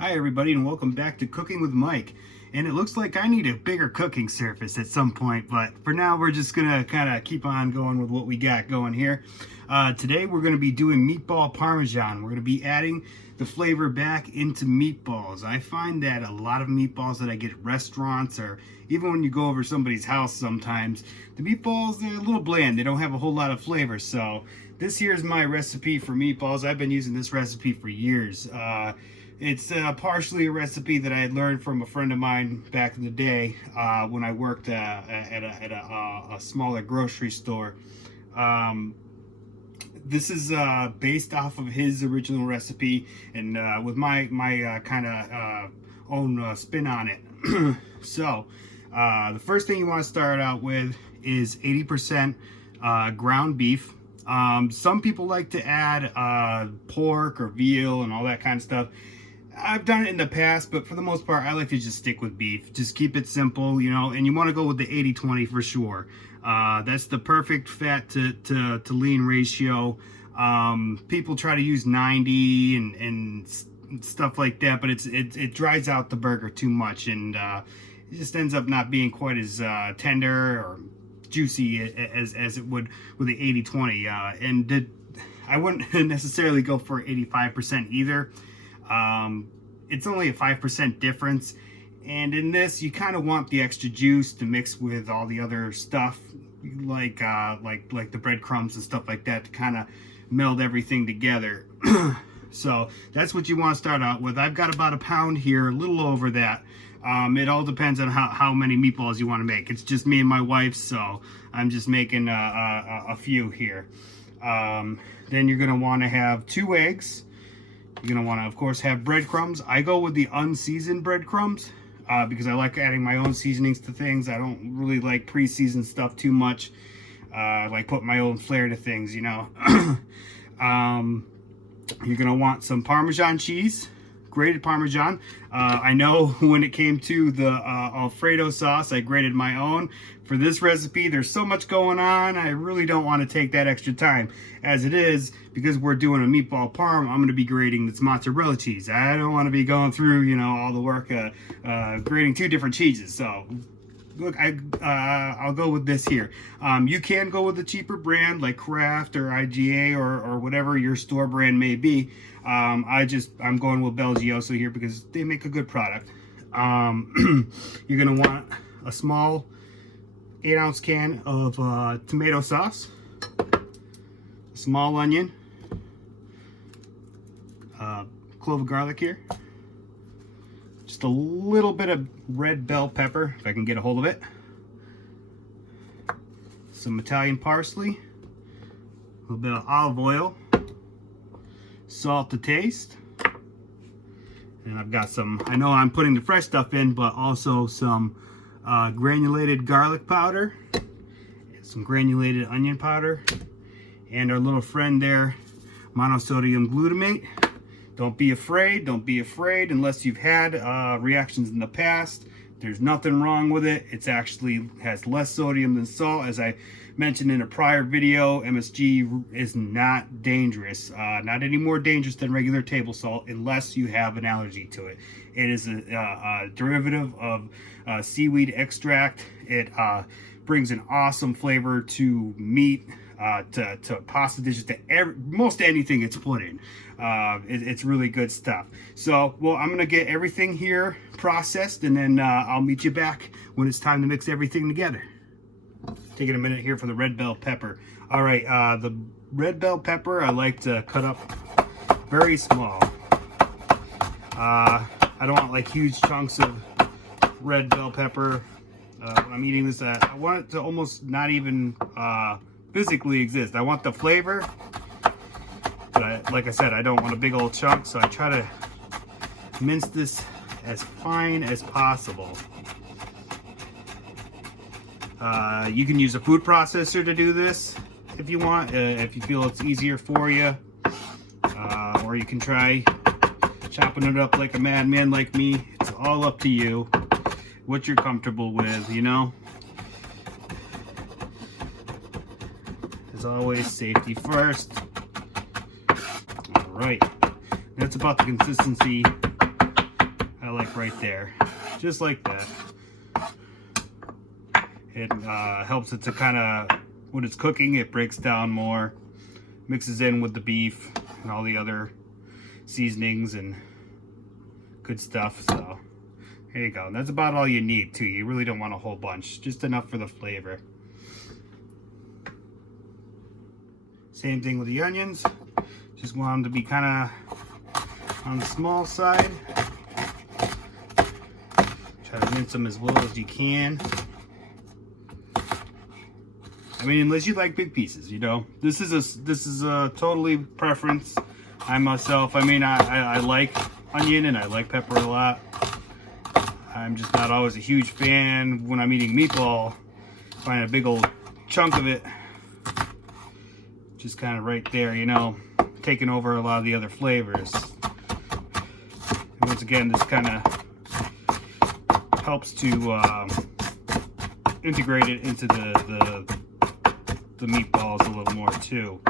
Hi everybody and welcome back to Cooking with Mike. And it looks like I need a bigger cooking surface at some point, but for now we're just gonna kind of keep on going with what we got going here. Today we're gonna be doing meatball parmesan. We're gonna be adding the flavor back into meatballs. I find that a lot of meatballs that I get at restaurants, or even when you go over somebody's house sometimes, the meatballs, they're a little bland. They don't have a whole lot of flavor. So this here's my recipe for meatballs. I've been using this recipe for years. It's partially a recipe that I had learned from a friend of mine back in the day when I worked at a smaller grocery store. This is based off of his original recipe and with my kind of own spin on it. So the first thing you want to start out with is 80% ground beef. Some people like to add pork or veal and all that kind of stuff. I've done it in the past, but for the most part, I like to just stick with beef. Just keep it simple, you know, and you want to go with the 80-20 for sure. That's the perfect fat to lean ratio. People try to use 90 and stuff like that, but it dries out the burger too much, and it just ends up not being quite as tender or juicy as it would with the 80-20. I wouldn't necessarily go for 85% either. It's only a 5% difference, and in this you kind of want the extra juice to mix with all the other stuff like the breadcrumbs and stuff like that to kind of meld everything together. So that's what you want to start out with. I've got about a pound here, a little over that. It all depends on how many meatballs you want to make. It's just me and my wife, so I'm just making a few here. Then you're going to want to have 2 eggs. You're going to want to, of course, have breadcrumbs. I go with the unseasoned breadcrumbs because I like adding my own seasonings to things. I don't really like pre-seasoned stuff too much. I like putting my own flair to things, you know. You're going to want some Parmesan cheese, grated Parmesan. I know when it came to the Alfredo sauce, I grated my own. For this recipe, there's so much going on, I really don't want to take that extra time. As it is, because we're doing a meatball parm, I'm going to be grating this mozzarella cheese. I don't want to be going through, you know, all the work grating 2 different cheeses. So, look, I'll go with this here. You can go with a cheaper brand like Kraft or IGA or whatever your store brand may be. I'm going with Belgioso here because they make a good product. You're going to want a small 8-ounce can of tomato sauce, a small onion, clove of garlic here, just a little bit of red bell pepper if I can get a hold of it, some Italian parsley, a little bit of olive oil, salt to taste, and I've got some, I know I'm putting the fresh stuff in, but also some granulated garlic powder, some granulated onion powder, and our little friend there, monosodium glutamate. Don't be afraid unless you've had reactions in the past. There's nothing wrong with it. It's actually has less sodium than salt. As I mentioned in a prior video, MSG is not dangerous, not any more dangerous than regular table salt unless you have an allergy to it. It is a derivative of seaweed extract. It brings an awesome flavor to meat, to pasta dishes, to most anything it's put in. It's really good stuff. So, well, I'm going to get everything here processed, and then I'll meet you back when it's time to mix everything together. Taking a minute here for the red bell pepper. All right, the red bell pepper I like to cut up very small. I don't want like huge chunks of red bell pepper when I'm eating this. I want it to almost not even physically exist. I want the flavor, but like I said, I don't want a big old chunk, so I try to mince this as fine as possible. You can use a food processor to do this if you want, if you feel it's easier for you, or you can try chopping it up like a madman like me. It's all up to you, what you're comfortable with, you know. As always, safety first. All right, that's about the consistency I like right there, just like that. It helps it to kind of, when it's cooking, it breaks down more, mixes in with the beef and all the other seasonings and good stuff. So here you go. That's about all you need too. You really don't want a whole bunch, just enough for the flavor. Same thing with the onions. Just want them to be kind of on the small side. Try to mince them as well as you can. I mean, unless you like big pieces, you know. This is a totally preference. I myself, I mean, I like onion and I like pepper a lot. I'm just not always a huge fan when I'm eating meatball. Find a big old chunk of it, just kind of right there, you know, taking over a lot of the other flavors. And once again, this kind of helps to integrate it into the meatballs a little more too.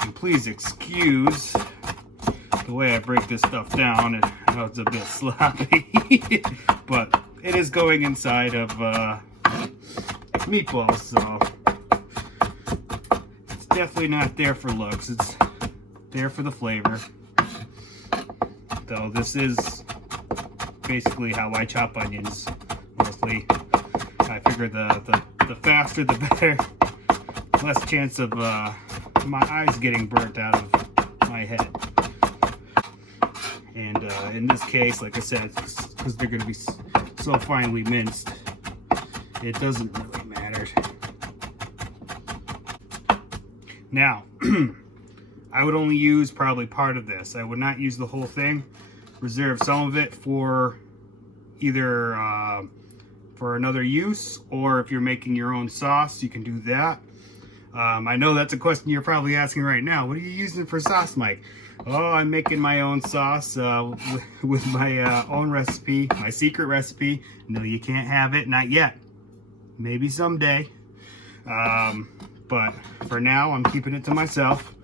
And please excuse the way I break this stuff down. I know it's a bit sloppy, but it is going inside of meatballs, so it's definitely not there for looks. It's there for the flavor. Though this is basically how I chop onions mostly. I figure the faster the better. Less chance of my eyes getting burnt out of my head. And in this case, like I said, because they're going to be so finely minced, it doesn't really matter. Now, I would only use probably part of this. I would not use the whole thing. Reserve some of it for either for another use, or if you're making your own sauce, you can do that. I know that's a question you're probably asking right now. What are you using for sauce, Mike? Oh, I'm making my own sauce with my own recipe, my secret recipe. No, you can't have it, not yet. Maybe someday. But for now, I'm keeping it to myself.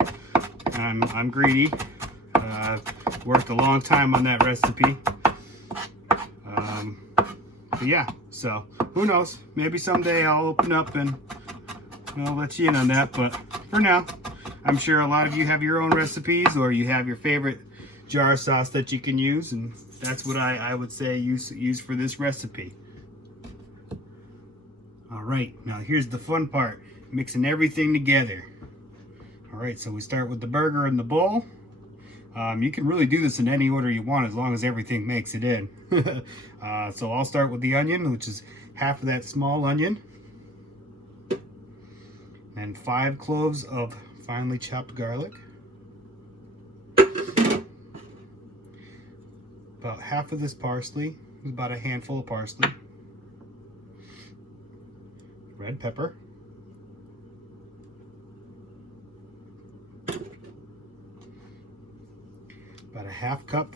I'm greedy. Worked a long time on that recipe. But yeah, so who knows? Maybe someday I'll open up and I'll let you in on that. But for now, I'm sure a lot of you have your own recipes, or you have your favorite jar sauce that you can use, and that's what I would say use for this recipe. All right, now here's the fun part, mixing everything together. All right, so we start with the burger in the bowl. You can really do this in any order you want as long as everything makes it in. So I'll start with the onion, which is half of that small onion, and 5 cloves of finely chopped garlic, about half of this parsley, about a handful of parsley, red pepper, about a half cup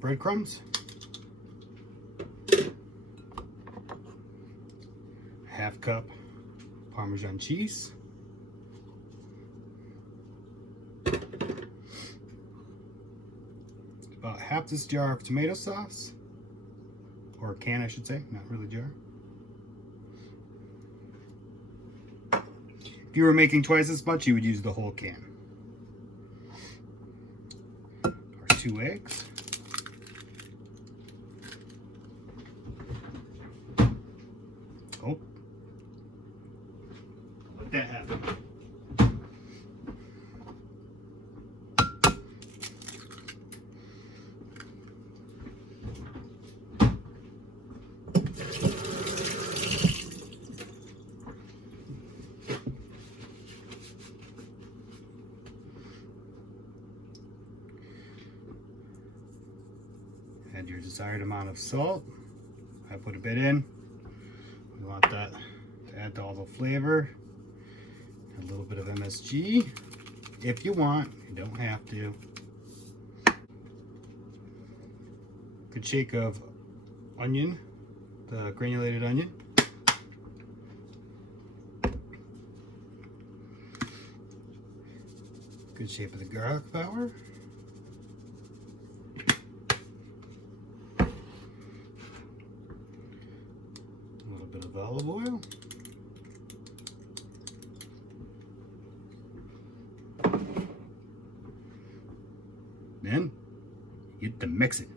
breadcrumbs, half cup Parmesan cheese, about half this jar of tomato sauce, or a can I should say, not really jar. If you were making twice as much, you would use the whole can. Or 2 eggs. Oh, let that happen. Add your desired amount of salt. I put a bit in. We want that to add to all the flavor. A little bit of MSG if you want. You don't have to. Good shake of onion, the granulated onion. Good shape of the garlic powder. bit of olive oil. Then get to mixing.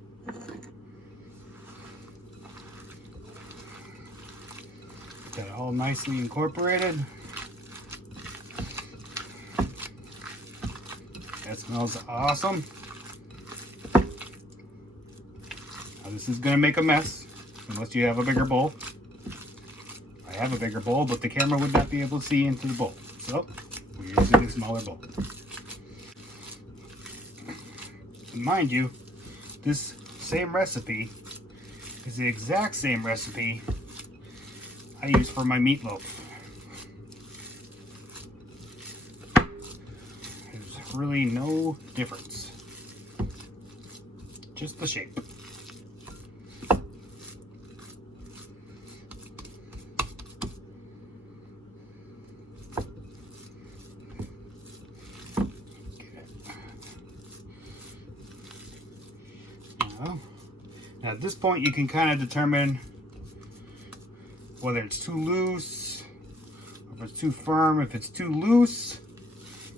Got it all nicely incorporated. That smells awesome. Now this is gonna make a mess unless you have a bigger bowl. I have a bigger bowl, but the camera would not be able to see into the bowl. So we're using a smaller bowl. And mind you, this same recipe is the exact same recipe I use for my meatloaf. There's really no difference. Just the shape. Now at this point you can kind of determine whether it's too loose, or if it's too firm. If it's too loose,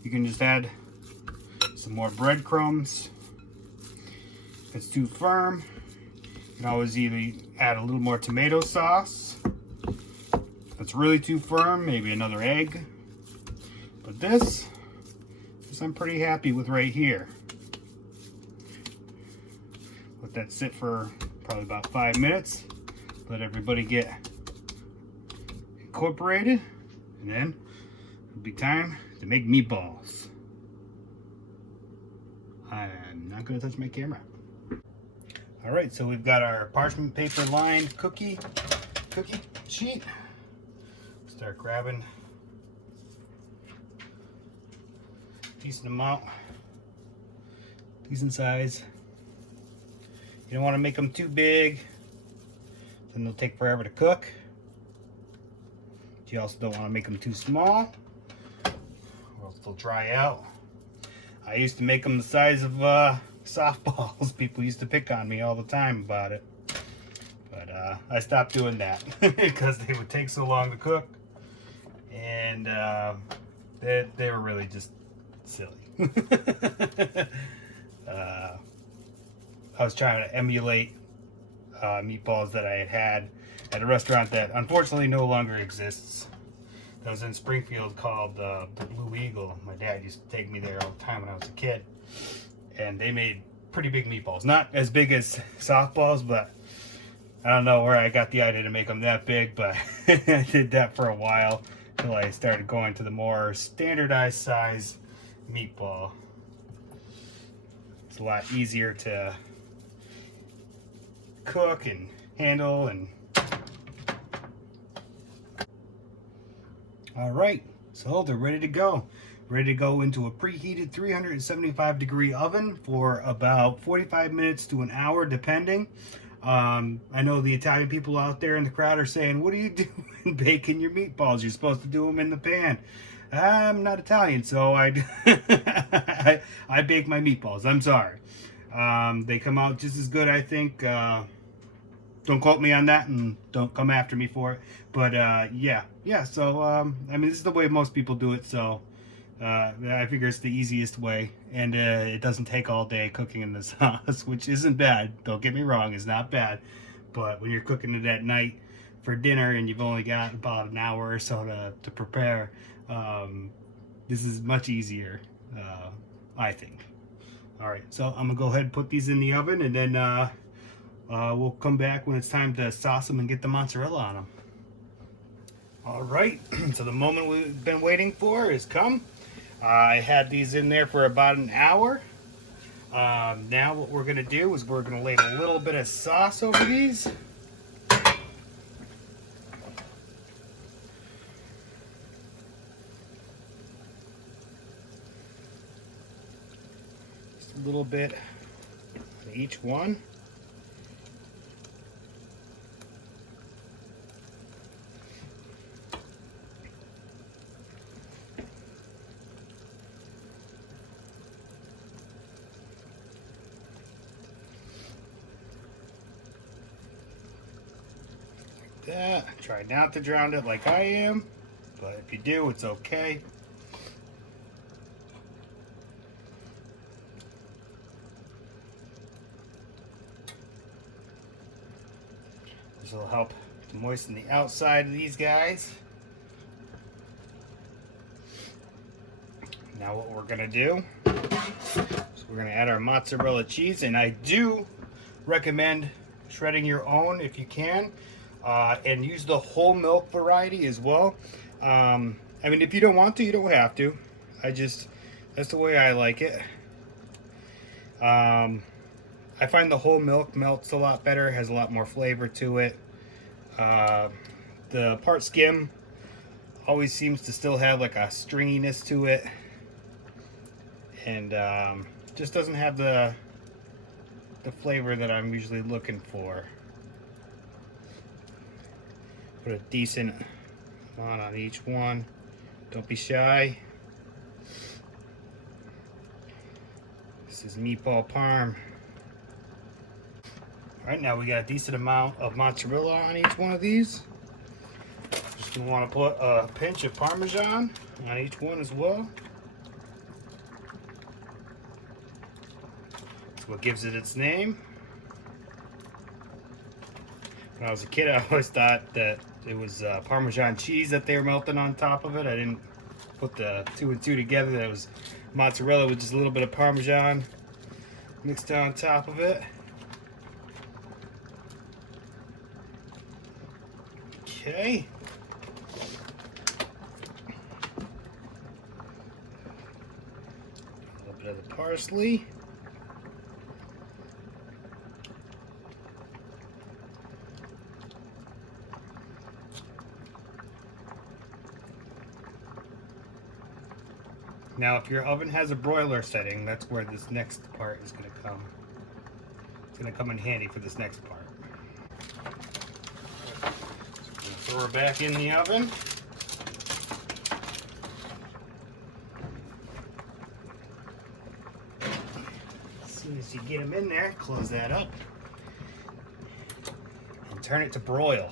you can just add some more breadcrumbs. If it's too firm, you can always either add a little more tomato sauce. If it's really too firm, maybe another egg. But this I'm pretty happy with right here. Let that sit for probably about 5 minutes. Let everybody get incorporated, and then it'll be time to make meatballs. I'm not going to touch my camera. All right, so we've got our parchment paper lined cookie sheet. Start grabbing a decent amount, decent size. You don't want to make them too big, then they'll take forever to cook. You also don't want to make them too small, or else they'll dry out. I used to make them the size of softballs. People used to pick on me all the time about it. But I stopped doing that because they would take so long to cook. And they were really just silly. I was trying to emulate meatballs that I had at a restaurant that unfortunately no longer exists. That was in Springfield called the Blue Eagle. My dad used to take me there all the time when I was a kid. And they made pretty big meatballs. Not as big as softballs, but I don't know where I got the idea to make them that big, but I did that for a while until I started going to the more standardized size meatball. It's a lot easier to cook and handle. And all right, so they're ready to go. Ready to go into a preheated 375 degree oven for about 45 minutes to an hour, depending. I know the Italian people out there in the crowd are saying, what are you doing baking your meatballs? You're supposed to do them in the pan. I'm not Italian, so I bake my meatballs. I'm sorry. They come out just as good, I think. Don't quote me on that, and don't come after me for it. But yeah. So I mean, this is the way most people do it. So I figure it's the easiest way, and it doesn't take all day cooking in the sauce, which isn't bad. Don't get me wrong, it's not bad. But when you're cooking it at night for dinner and you've only got about an hour or so to prepare, this is much easier, I think. All right, so I'm gonna go ahead and put these in the oven, and then we'll come back when it's time to sauce them and get the mozzarella on them. All right, so the moment we've been waiting for has come. I had these in there for about an hour. Now what we're gonna do is we're gonna lay a little bit of sauce over these. Just a little bit on each one. that. Try not to drown it like I am, but if you do, it's okay. This will help to moisten the outside of these guys. Now what we're gonna do is we're gonna add our mozzarella cheese, and I do recommend shredding your own if you can, and use the whole milk variety as well. I mean, if you don't want to, you don't have to. That's the way I like it. I find the whole milk melts a lot better, has a lot more flavor to it. The part skim always seems to still have like a stringiness to it, and just doesn't have the flavor that I'm usually looking for. Put a decent amount on each one. Don't be shy. This is meatball parm. Alright, now we got a decent amount of mozzarella on each one of these. Just gonna want to put a pinch of Parmesan on each one as well. That's what gives it its name. When I was a kid, I always thought that it was Parmesan cheese that they were melting on top of it. I didn't put the two and two together. That it was mozzarella with just a little bit of Parmesan mixed on top of it. Okay. A little bit of the parsley. Now, if your oven has a broiler setting, that's where this next part is going to come. It's going to come in handy for this next part. Throw her back in the oven. As soon as you get them in there, close that up and turn it to broil.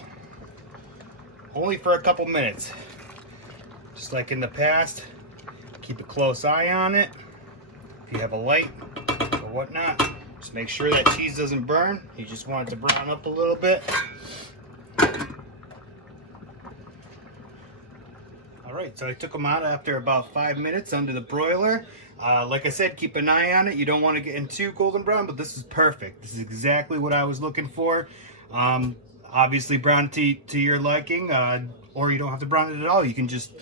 Only for a couple minutes. Just like in the past, keep a close eye on it. If you have a light or whatnot, just make sure that cheese doesn't burn. You just want it to brown up a little bit. Alright, so I took them out after about 5 minutes under the broiler. Like I said, keep an eye on it. You don't want to get in too golden brown, but this is perfect. This is exactly what I was looking for. Obviously brown to your liking, or you don't have to brown it at all. You can just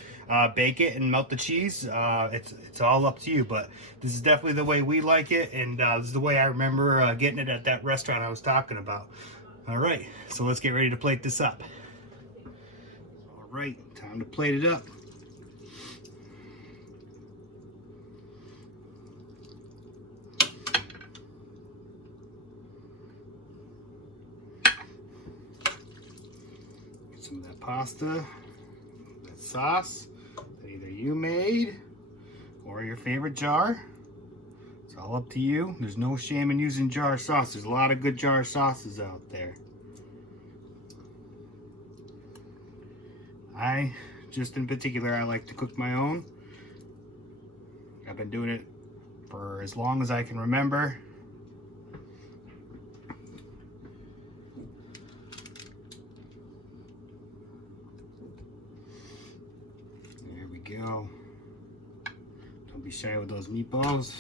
bake it and melt the cheese. It's all up to you, but this is definitely the way we like it, and this is the way I remember getting it at that restaurant I was talking about. Alright, so let's get ready to plate this up. Alright, time to plate it up. Get some of that pasta, that sauce that either you made or your favorite jar. It's all up to you. There's no shame in using jar sauce. There's a lot of good jar sauces out there. In particular, I like to cook my own. I've been doing it for as long as I can remember. There we go. Don't be shy with those meatballs.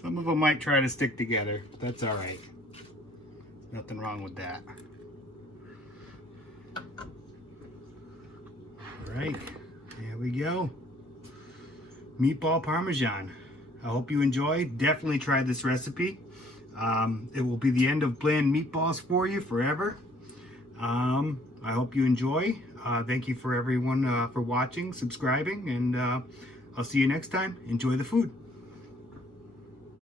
Some of them might try to stick together. That's all right. Nothing wrong with that. All right, there we go. Meatball Parmesan. I hope you enjoy. Definitely try this recipe. It will be the end of bland meatballs for you forever. I hope you enjoy. Thank you for everyone for watching, subscribing, and I'll see you next time. Enjoy the food.